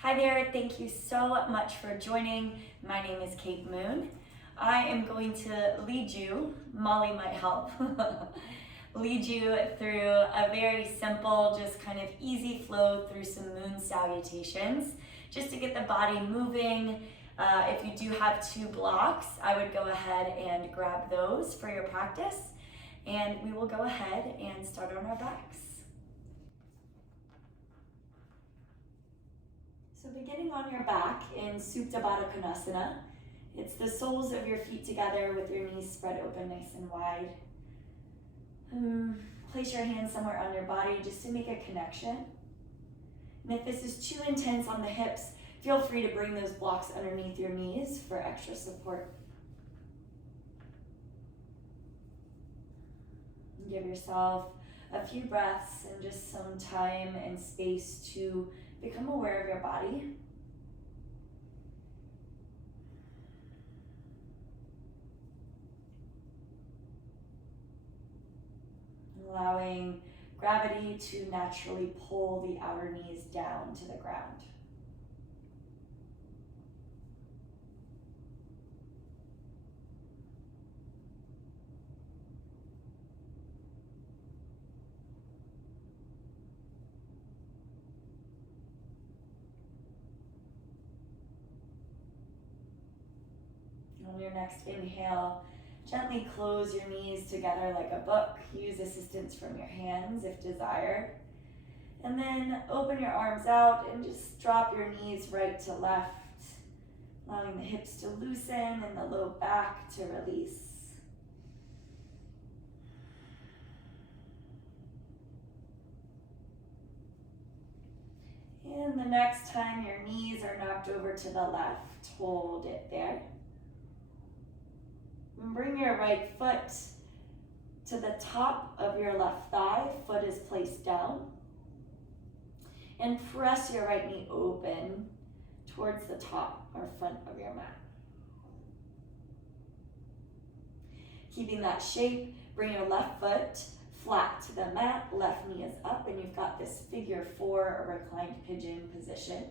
Hi there, thank you so much for joining. My name is Kate Moon. I am going to lead you, Molly might help, lead you through a very simple, just kind of easy flow through some moon salutations, just to get the body moving. If you do have 2 blocks, I would go ahead and grab those for your practice, and we will go ahead and start on our backs. So beginning on your back in Supta Baddha Konasana, it's the soles of your feet together with your knees spread open nice and wide. Place your hands somewhere on your body just to make a connection. And if this is too intense on the hips, feel free to bring those blocks underneath your knees for extra support. And give yourself a few breaths and just some time and space to become aware of your body. Allowing gravity to naturally pull the outer knees down to the ground. On your next inhale, gently close your knees together like a book. Use assistance from your hands if desired. And then open your arms out and just drop your knees right to left, allowing the hips to loosen and the low back to release. And the next time your knees are knocked over to the left, hold it there. And bring your right foot to the top of your left thigh. Foot is placed down. And press your right knee open towards the top or front of your mat. Keeping that shape, bring your left foot flat to the mat. Left knee is up, and you've got this figure 4 or reclined pigeon position.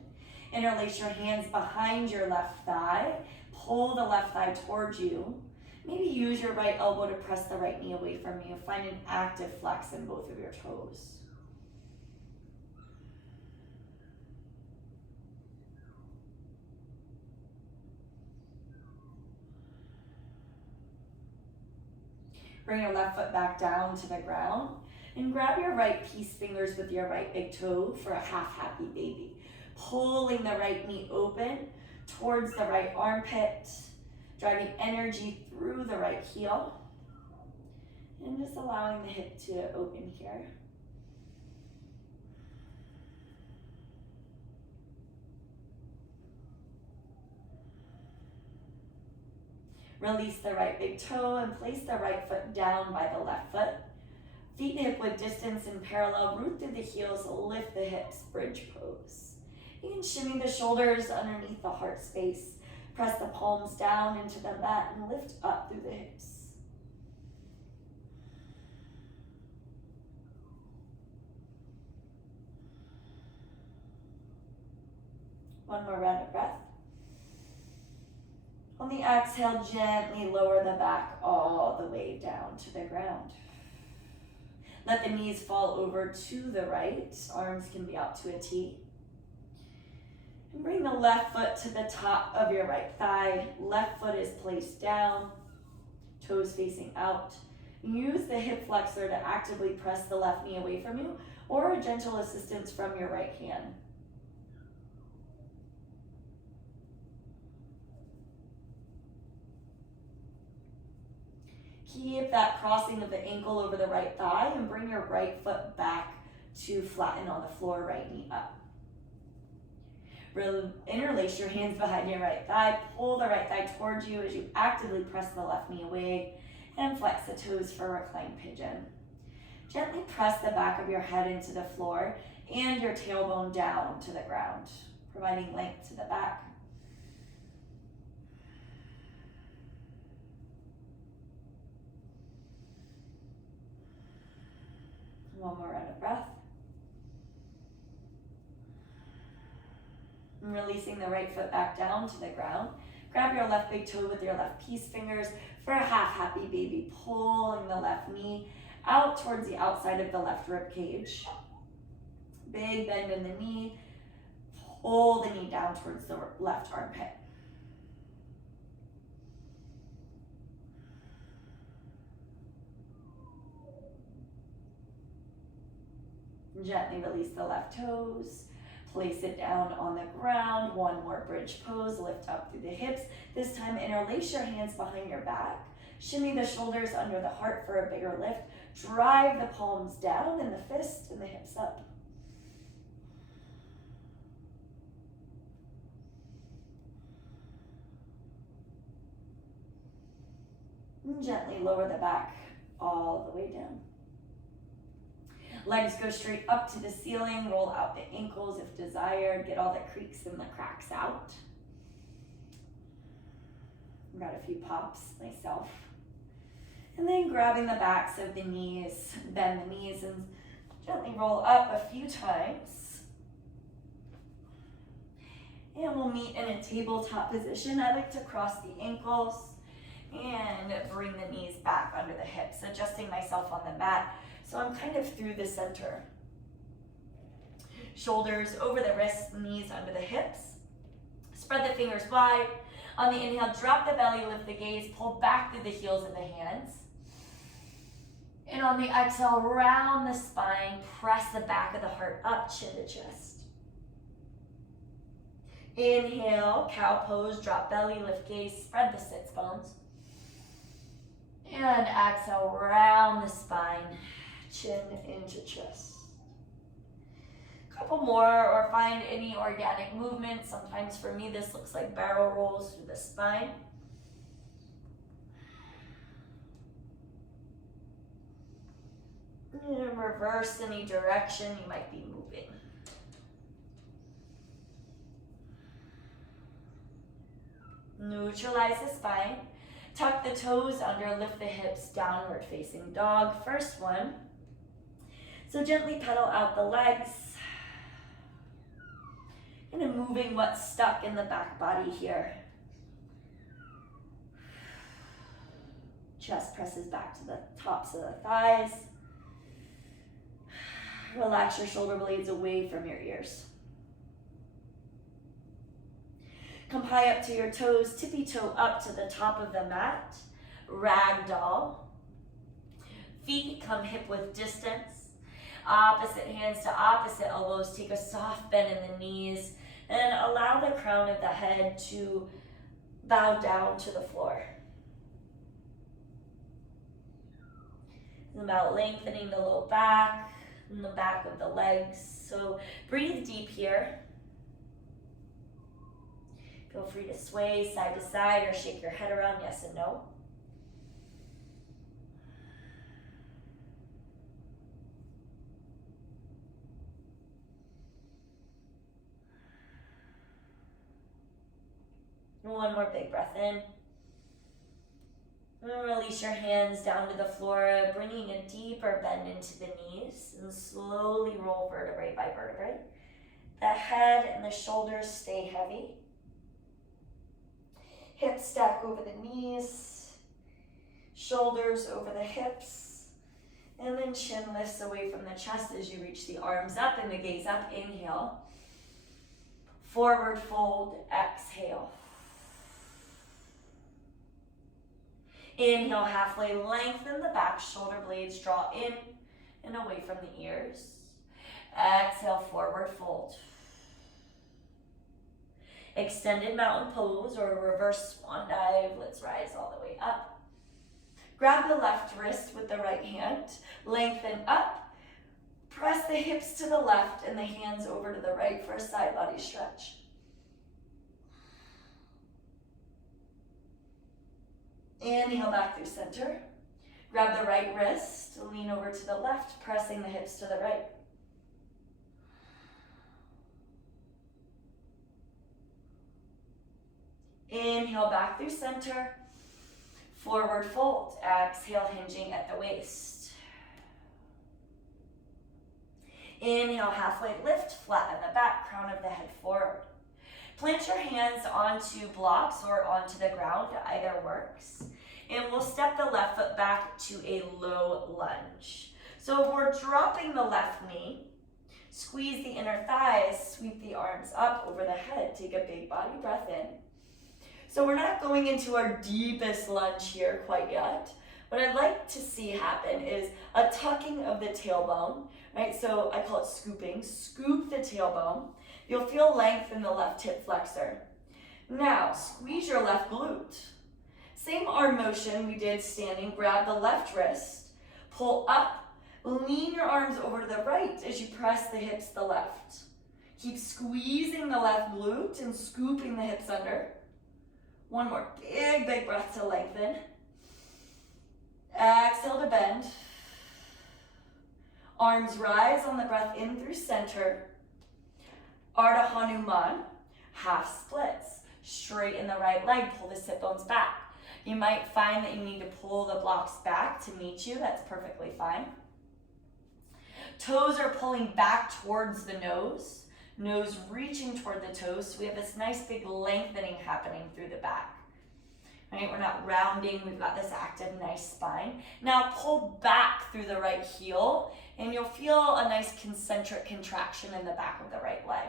Interlace your hands behind your left thigh. Pull the left thigh towards you. Maybe use your right elbow to press the right knee away from you. Find an active flex in both of your toes. Bring your left foot back down to the ground and grab your right peace fingers with your right big toe for a half happy baby. Pulling the right knee open towards the right armpit, driving energy through the right heel, and just allowing the hip to open here. Release the right big toe and place the right foot down by the left foot. Feet hip width distance and parallel, root through the heels, lift the hips, bridge pose. You can shimmy the shoulders underneath the heart space. Press the palms down into the mat and lift up through the hips. One more round of breath. On the exhale, gently lower the back all the way down to the ground. Let the knees fall over to the right. Arms can be out to a T. And bring the left foot to the top of your right thigh. Left foot is placed down, toes facing out. Use the hip flexor to actively press the left knee away from you, or a gentle assistance from your right hand. Keep that crossing of the ankle over the right thigh and bring your right foot back to flatten on the floor, right knee up. Interlace your hands behind your right thigh, pull the right thigh towards you as you actively press the left knee away, and flex the toes for reclined pigeon. Gently press the back of your head into the floor and your tailbone down to the ground, providing length to the back. One more round of breath. And releasing the right foot back down to the ground. Grab your left big toe with your left peace fingers for a half happy baby, pulling the left knee out towards the outside of the left rib cage. Big bend in the knee. Pull the knee down towards the left armpit. Gently release the left toes. Place it down on the ground. One more bridge pose. Lift up through the hips. This time interlace your hands behind your back. Shimmy the shoulders under the heart for a bigger lift. Drive the palms down and the fist and the hips up. And gently lower the back all the way down. Legs go straight up to the ceiling. Roll out the ankles if desired. Get all the creaks and the cracks out. I've got a few pops myself. And then grabbing the backs of the knees, bend the knees and gently roll up a few times. And we'll meet in a tabletop position. I like to cross the ankles and bring the knees back under the hips, adjusting myself on the mat so I'm kind of through the center. Shoulders over the wrists, knees under the hips. Spread the fingers wide. On the inhale, drop the belly, lift the gaze, pull back through the heels and the hands. And on the exhale, round the spine, press the back of the heart up, chin to chest. Inhale, cow pose, drop belly, lift gaze, spread the sits bones. And exhale, round the spine, chin into chest. Couple more, or find any organic movement. Sometimes for me, this looks like barrel rolls through the spine. And reverse any direction you might be moving. Neutralize the spine. Tuck the toes under, lift the hips, downward facing dog. First one. So gently pedal out the legs. And moving what's stuck in the back body here. Chest presses back to the tops of the thighs. Relax your shoulder blades away from your ears. Come high up to your toes, tippy toe up to the top of the mat. Ragdoll. Feet come hip width distance. Opposite hands to opposite elbows. Take a soft bend in the knees and allow the crown of the head to bow down to the floor. It's about lengthening the low back and the back of the legs. So breathe deep here. Feel free to sway side to side or shake your head around, yes and no. One more big breath in. And release your hands down to the floor, bringing a deeper bend into the knees, and slowly roll vertebrae by vertebrae. The head and the shoulders stay heavy. Hips stack over the knees, shoulders over the hips, and then chin lifts away from the chest as you reach the arms up and the gaze up. Inhale. Forward fold, exhale. Inhale, halfway lengthen the back, shoulder blades draw in and away from the ears. Exhale, forward fold. Extended mountain pose or reverse swan dive. Let's rise all the way up. Grab the left wrist with the right hand. Lengthen up. Press the hips to the left and the hands over to the right for a side body stretch. Inhale back through center. Grab the right wrist, lean over to the left, pressing the hips to the right. Inhale back through center. Forward fold. Exhale, hinging at the waist. Inhale, halfway lift, flatten the back, crown of the head forward. Plant your hands onto blocks or onto the ground, either works. And we'll step the left foot back to a low lunge. So we're dropping the left knee, squeeze the inner thighs, sweep the arms up over the head, take a big body breath in. So we're not going into our deepest lunge here quite yet. What I'd like to see happen is a tucking of the tailbone, right? So I call it scooping. Scoop the tailbone. You'll feel length in the left hip flexor. Now, squeeze your left glute. Same arm motion we did standing. Grab the left wrist, pull up, lean your arms over to the right as you press the hips to the left. Keep squeezing the left glute and scooping the hips under. One more big, big breath to lengthen. Exhale to bend. Arms rise on the breath in through center. Ardha Hanuman, half splits. Straighten the right leg, pull the sit bones back. You might find that you need to pull the blocks back to meet you. That's perfectly fine. Toes are pulling back towards the nose. Nose reaching toward the toes. So we have this nice big lengthening happening through the back. Right? We're not rounding. We've got this active, nice spine. Now pull back through the right heel, and you'll feel a nice concentric contraction in the back of the right leg.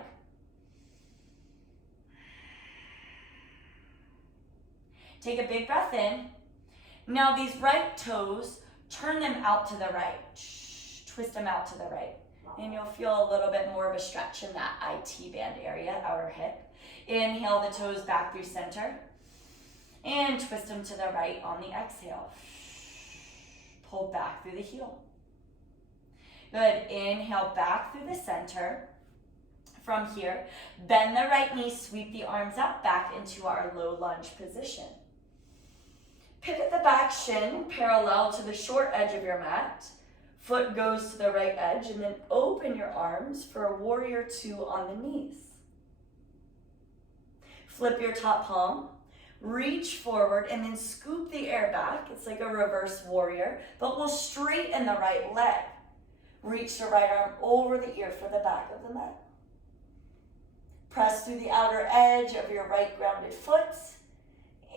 Take a big breath in. Now these right toes, turn them out to the right. Twist them out to the right. And you'll feel a little bit more of a stretch in that IT band area, outer hip. Inhale the toes back through center. And twist them to the right on the exhale. Pull back through the heel. Good. Inhale back through the center. From here, bend the right knee, sweep the arms up back into our low lunge position. Pivot the back shin parallel to the short edge of your mat. Foot goes to the right edge, and then open your arms for a warrior two on the knees. Flip your top palm, reach forward, and then scoop the air back. It's like a reverse warrior, but we'll straighten the right leg. Reach the right arm over the ear for the back of the mat. Press through the outer edge of your right grounded foot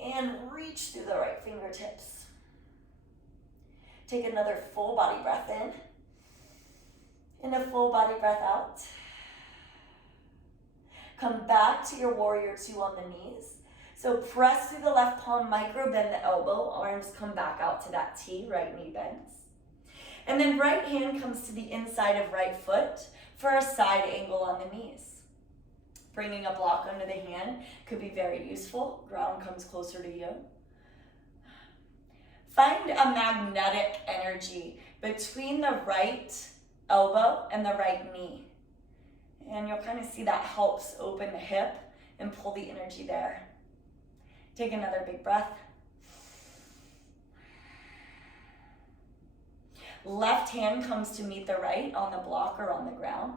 and reach through the right fingertips. Take another full body breath in and a full body breath out. Come back to your warrior two on the knees. So press through the left palm, micro bend the elbow, arms come back out to that T, right knee bends. And then right hand comes to the inside of right foot for a side angle on the knees. Bringing a block under the hand could be very useful. Ground comes closer to you. Find a magnetic energy between the right elbow and the right knee. And you'll kind of see that helps open the hip and pull the energy there. Take another big breath. Left hand comes to meet the right on the block or on the ground.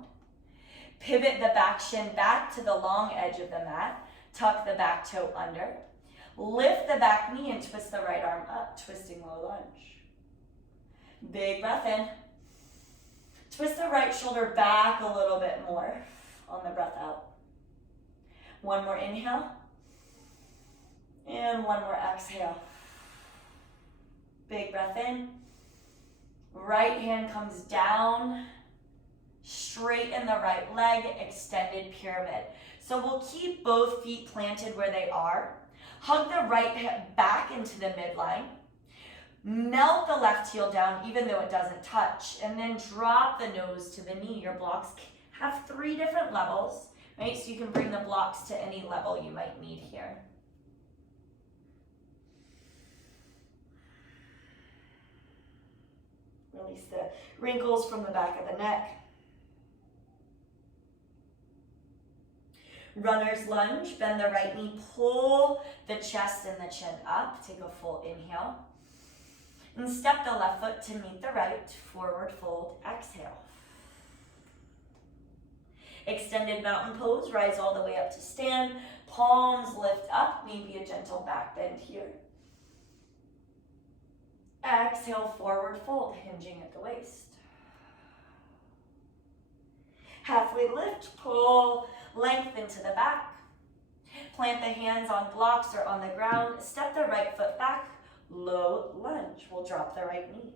Pivot the back shin back to the long edge of the mat. Tuck the back toe under. Lift the back knee and twist the right arm up, twisting low lunge. Big breath in. Twist the right shoulder back a little bit more on the breath out. One more inhale. And one more exhale. Big breath in. Right hand comes down. Straighten the right leg, extended pyramid. So we'll keep both feet planted where they are. Hug the right hip back into the midline. Melt the left heel down even though it doesn't touch. And then drop the nose to the knee. Your blocks have 3 different levels, right? So you can bring the blocks to any level you might need here. Release the wrinkles from the back of the neck. Runner's lunge, bend the right knee, pull the chest and the chin up. Take a full inhale. And step the left foot to meet the right, forward fold, exhale. Extended mountain pose, rise all the way up to stand. Palms lift up, maybe a gentle back bend here. Exhale, forward fold, hinging at the waist. Halfway lift, pull length into the back. plant the hands on blocks or on the ground, step the right foot back, low lunge. We'll drop the right knee.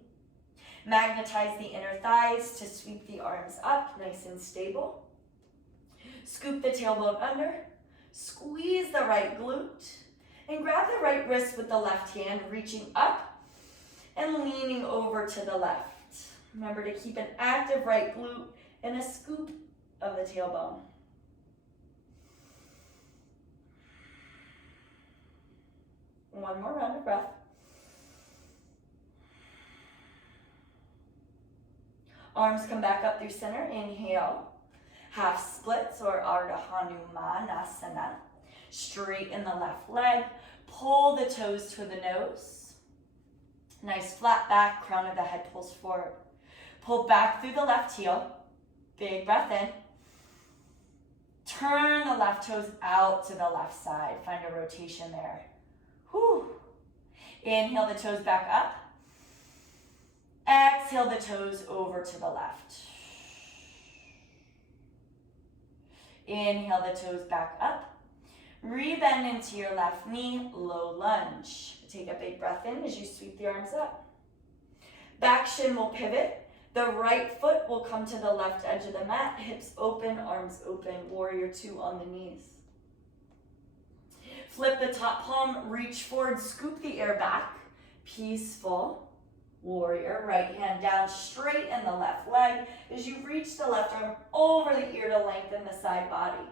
Magnetize the inner thighs to sweep the arms up, nice and stable. Scoop the tailbone under, squeeze the right glute, and grab the right wrist with the left hand, reaching up and leaning over to the left. Remember to keep an active right glute and a scoop of the tailbone. One more round of breath. Arms come back up through center. Inhale. Half splits or Ardha Hanumanasana. Straighten the left leg. Pull the toes to the nose. Nice flat back. Crown of the head pulls forward. Pull back through the left heel. Big breath in. Turn the left toes out to the left side. Find a rotation there. Whew. Inhale the toes back up. Exhale the toes over to the left. Inhale the toes back up. Rebend into your left knee, low lunge. Take a big breath in as you sweep the arms up. Back shin will pivot. The right foot will come to the left edge of the mat. Hips open, arms open. Warrior two on the knees. Flip the top palm, reach forward, scoop the air back. Peaceful. Warrior, right hand down, straighten the left leg as you reach the left arm over the ear to lengthen the side body.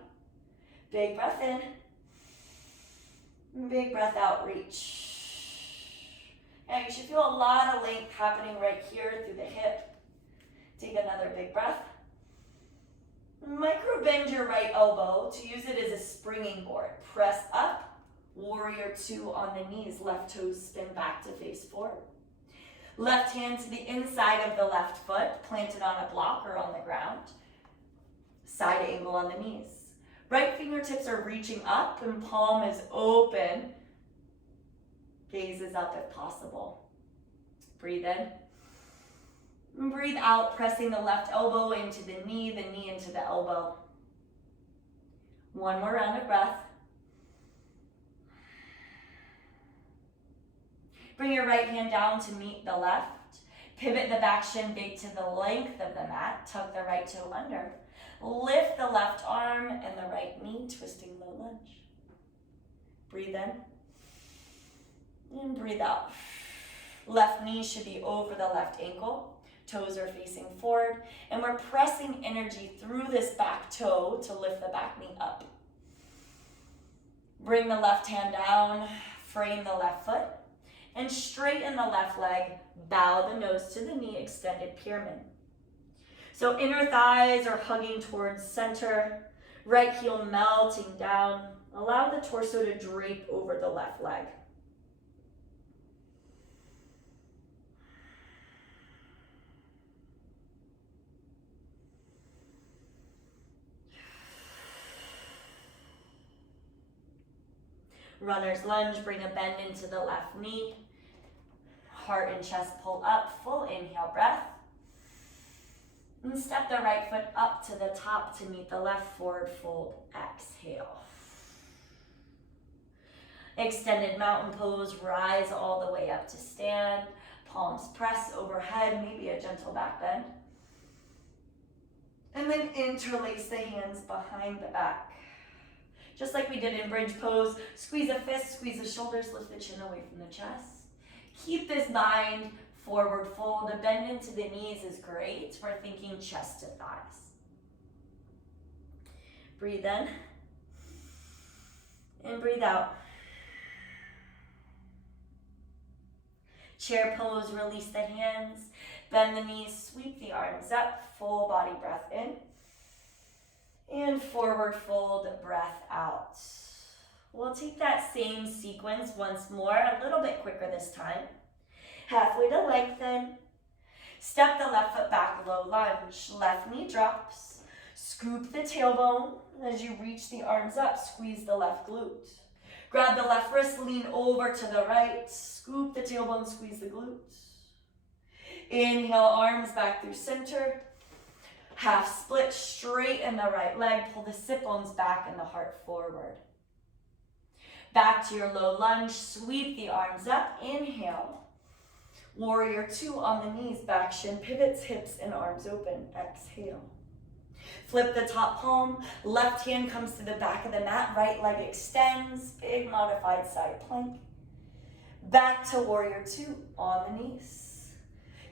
Big breath in. Big breath out, reach. Now you should feel a lot of length happening right here through the hip. Take another big breath. Micro bend your right elbow to use it as a springing board. Press up. Warrior two on the knees. Left toes spin back to face forward. Left hand to the inside of the left foot, planted on a block or on the ground. Side angle on the knees. Right fingertips are reaching up and palm is open. Gaze is up if possible. Breathe in. And breathe out, pressing the left elbow into the knee into the elbow. One more round of breath. Bring your right hand down to meet the left. Pivot the back shin big to the length of the mat. Tuck the right toe under. Lift the left arm and the right knee, twisting low lunge. Breathe in. And breathe out. Left knee should be over the left ankle. Toes are facing forward. And we're pressing energy through this back toe to lift the back knee up. Bring the left hand down. Frame the left foot. And straighten the left leg, bow the nose to the knee, extended pyramid. So inner thighs are hugging towards center, right heel melting down. Allow the torso to drape over the left leg. Runner's lunge, bring a bend into the left knee. Heart and chest pull up, full inhale breath. And step the right foot up to the top to meet the left, forward fold, exhale. Extended mountain pose, rise all the way up to stand. Palms press overhead, maybe a gentle back bend. And then interlace the hands behind the back. Just like we did in bridge pose, squeeze a fist, squeeze the shoulders, lift the chin away from the chest. Keep this mind forward fold. A bend into the knees is great. We're thinking chest to thighs. Breathe in. And breathe out. Chair pose, release the hands. Bend the knees, sweep the arms up. Full body breath in. And forward fold, breath out. We'll take that same sequence once more, a little bit quicker this time. Halfway to lengthen. Step the left foot back, low lunge. Left knee drops. Scoop the tailbone as you reach the arms up. Squeeze the left glute. Grab the left wrist, lean over to the right. Scoop the tailbone, squeeze the glute. Inhale, arms back through center. Half split, straighten the right leg. Pull the sit bones back and the heart forward. Back to your low lunge, sweep the arms up, inhale. Warrior two on the knees, back shin pivots, hips and arms open, exhale. Flip the top palm, left hand comes to the back of the mat, right leg extends, big modified side plank. Back to warrior two on the knees.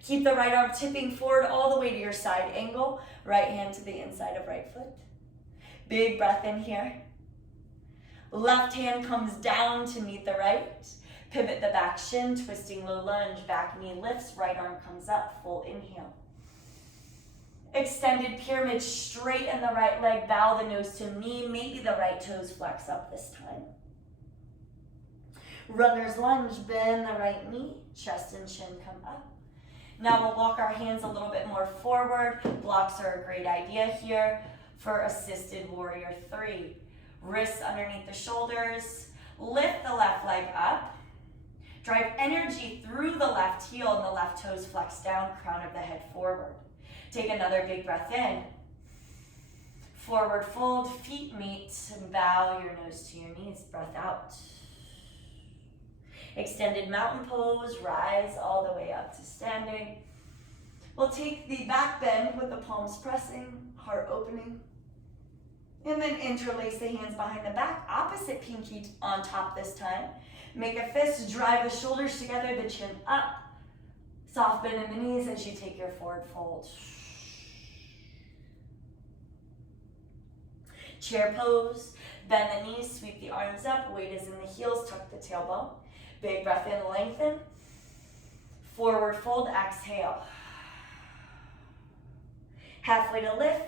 Keep the right arm tipping forward all the way to your side angle, right hand to the inside of right foot. Big breath in here. Left hand comes down to meet the right. Pivot the back shin, twisting low lunge, back knee lifts, right arm comes up, full inhale. Extended pyramid, straighten the right leg, bow the nose to knee, maybe the right toes flex up this time. Runner's lunge, bend the right knee, chest and chin come up. Now we'll walk our hands a little bit more forward. Blocks are a great idea here for assisted warrior three. Wrists underneath the shoulders, lift the left leg up. Drive energy through the left heel and the left toes flex down, crown of the head forward. Take another big breath in. Forward fold, feet meet, and bow your nose to your knees. Breath out. Extended mountain pose, rise all the way up to standing. We'll take the back bend with the palms pressing, heart opening. And then interlace the hands behind the back, opposite pinky on top this time. Make a fist, drive the shoulders together, the chin up. Soft bend in the knees as you take your forward fold. Chair pose, bend the knees, sweep the arms up, weight is in the heels, tuck the tailbone. Big breath in, lengthen. Forward fold, exhale. Halfway to lift.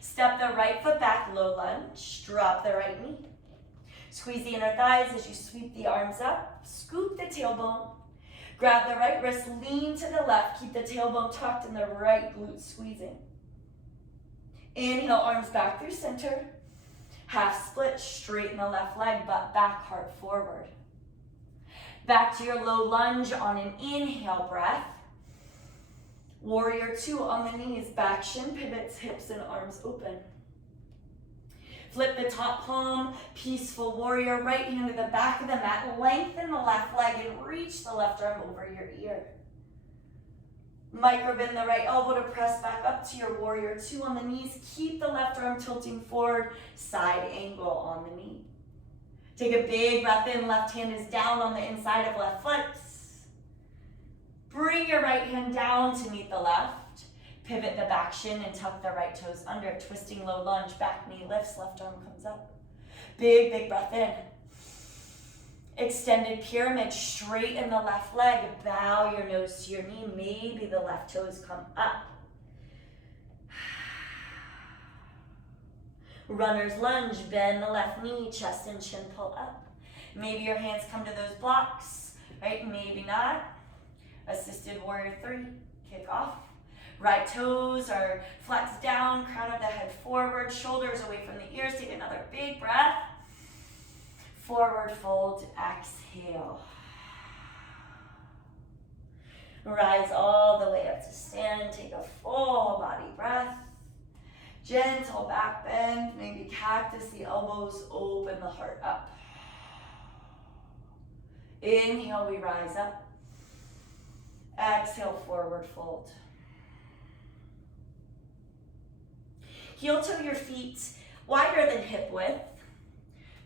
Step the right foot back, low lunge. Drop the right knee. Squeeze the inner thighs as you sweep the arms up. Scoop the tailbone. Grab the right wrist, lean to the left. Keep the tailbone tucked and the right glute squeezing. Inhale, arms back through center. Half split, straighten the left leg, butt back, heart forward. Back to your low lunge on an inhale breath. Warrior two on the knees, back shin pivots, hips and arms open. Flip the top palm, peaceful warrior, right hand to the back of the mat, lengthen the left leg and reach the left arm over your ear. Micro bend the right elbow to press back up to your warrior two on the knees. Keep the left arm tilting forward, side angle on the knee. Take a big breath in, left hand is down on the inside of left foot. Bring your right hand down to meet the left. Pivot the back shin and tuck the right toes under. Twisting low lunge, back knee lifts, left arm comes up. Big, big breath in. Extended pyramid, straighten the left leg. Bow your nose to your knee. Maybe the left toes come up. Runner's lunge, bend the left knee, chest and chin pull up. Maybe your hands come to those blocks, right? Maybe not. Assisted warrior three, kick off. Right toes are flexed down, crown of the head forward, shoulders away from the ears. Take another big breath. Forward fold, exhale. Rise all the way up to stand. Take a full body breath. Gentle back bend, maybe cactus the elbows, open the heart up. Inhale, we rise up. Exhale, forward fold. Heel toe your feet wider than hip width.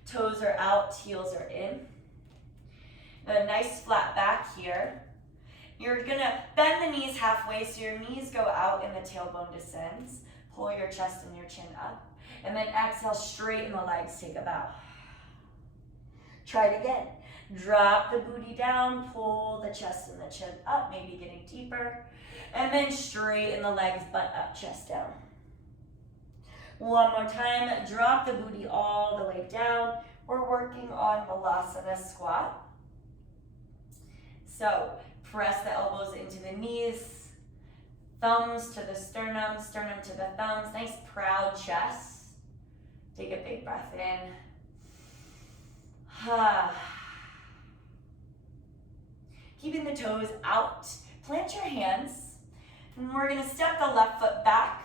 Toes are out, heels are in. A nice flat back here. You're gonna bend the knees halfway so your knees go out and the tailbone descends. Pull your chest and your chin up. And then exhale, straighten the legs, take a bow. Try it again. Drop the booty down, pull the chest and the chin up, maybe getting deeper. And then straighten the legs, butt up, chest down. One more time, drop the booty all the way down. We're working on Balasana squat. So press the elbows into the knees, thumbs to the sternum, sternum to the thumbs. Nice proud chest. Take a big breath in. Keeping the toes out. Plant your hands. And we're gonna step the left foot back.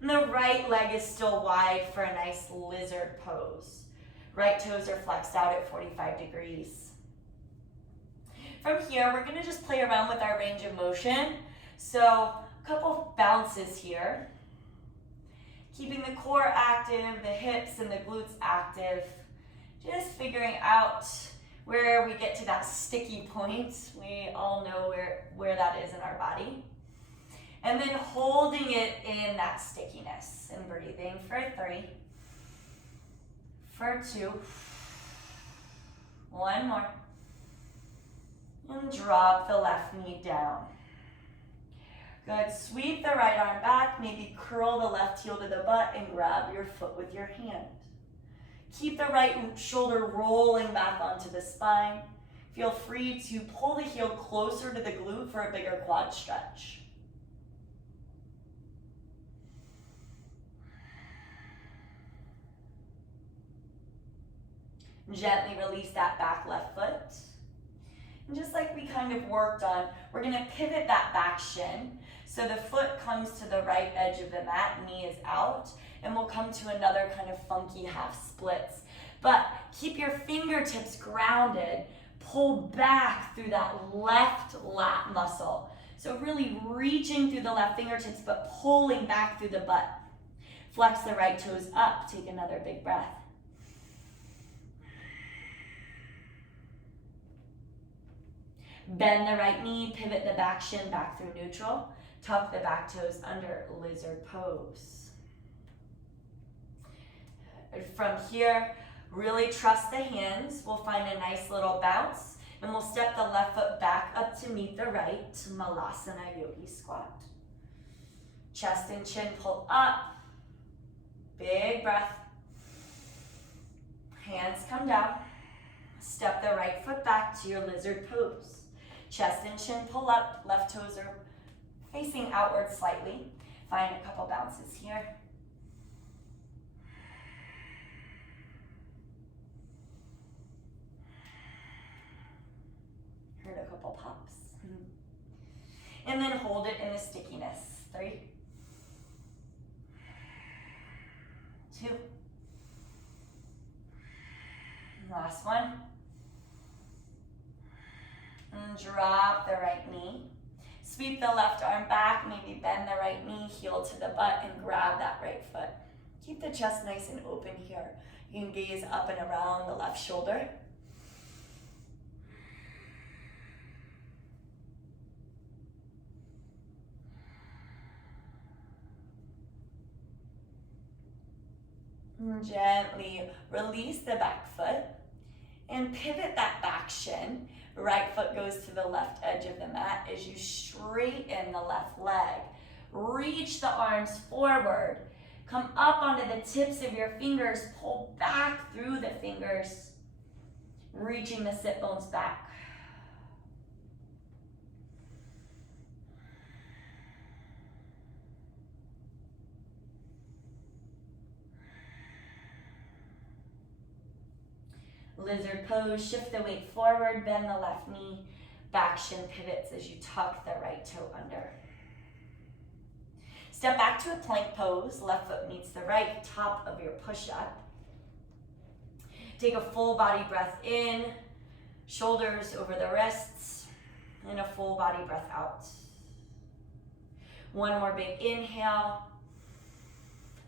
And the right leg is still wide for a nice lizard pose. Right toes are flexed out at 45 degrees. From here, we're gonna just play around with our range of motion. So a couple bounces here. Keeping the core active, the hips and the glutes active. Just figuring out where we get to that sticky point. We all know where that is in our body. And then holding it in that stickiness and breathing for 3, for 2, 1 more. And drop the left knee down. Good, sweep the right arm back, maybe curl the left heel to the butt and grab your foot with your hand. Keep the right shoulder rolling back onto the spine. Feel free to pull the heel closer to the glute for a bigger quad stretch. Gently release that back left foot. And just like we kind of worked on, we're gonna pivot that back shin. So the foot comes to the right edge of the mat, knee is out, and we'll come to another kind of funky half splits. But keep your fingertips grounded, pull back through that left lat muscle. So really reaching through the left fingertips, but pulling back through the butt. Flex the right toes up, take another big breath. Bend the right knee, pivot the back shin back through neutral. Tuck the back toes under lizard pose. From here, really trust the hands. We'll find a nice little bounce and we'll step the left foot back up to meet the right, Malasana Yogi Squat. Chest and chin pull up, big breath. Hands come down. Step the right foot back to your lizard pose. Chest and chin pull up, left toes are facing outward slightly. Find a couple bounces here. Heard a couple pops. And then hold it in the stickiness. 3, 2. Last one. And drop the right knee. Sweep the left arm back, maybe bend the right knee, heel to the butt, and grab that right foot. Keep the chest nice and open here. You can gaze up and around the left shoulder. And gently release the back foot and pivot that back shin. Right foot goes to the left edge of the mat as you straighten the left leg. Reach the arms forward. Come up onto the tips of your fingers. Pull back through the fingers. Reaching the sit bones back. Lizard pose, shift the weight forward, bend the left knee, back shin pivots as you tuck the right toe under. Step back to a plank pose, left foot meets the right, top of your push-up. Take a full body breath in, shoulders over the wrists, and a full body breath out. One more big inhale,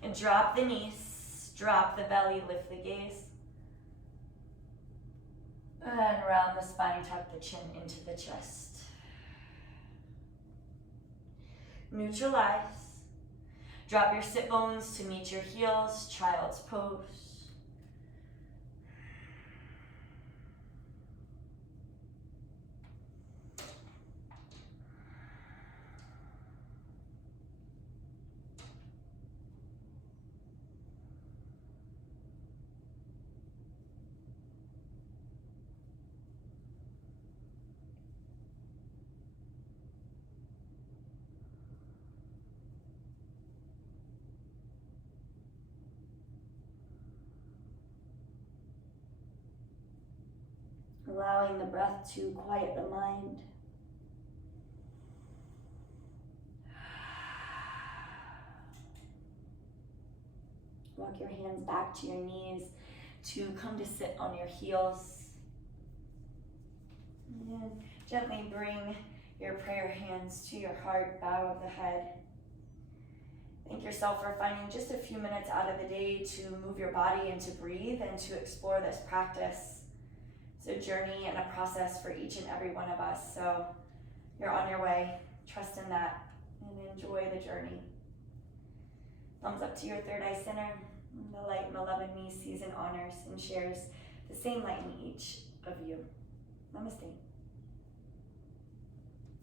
and drop the knees, drop the belly, lift the gaze. And round the spine, tuck the chin into the chest. Neutralize. Drop your sit bones to meet your heels, child's pose. Allowing the breath to quiet the mind. Walk your hands back to your knees to come to sit on your heels. And then gently bring your prayer hands to your heart, bow of the head. Thank yourself for finding just a few minutes out of the day to move your body and to breathe and to explore this practice. It's a journey and a process for each and every one of us. So you're on your way. Trust in that and enjoy the journey. Thumbs up to your third eye center. The light and the love in me sees and honors and shares the same light in each of you. Namaste.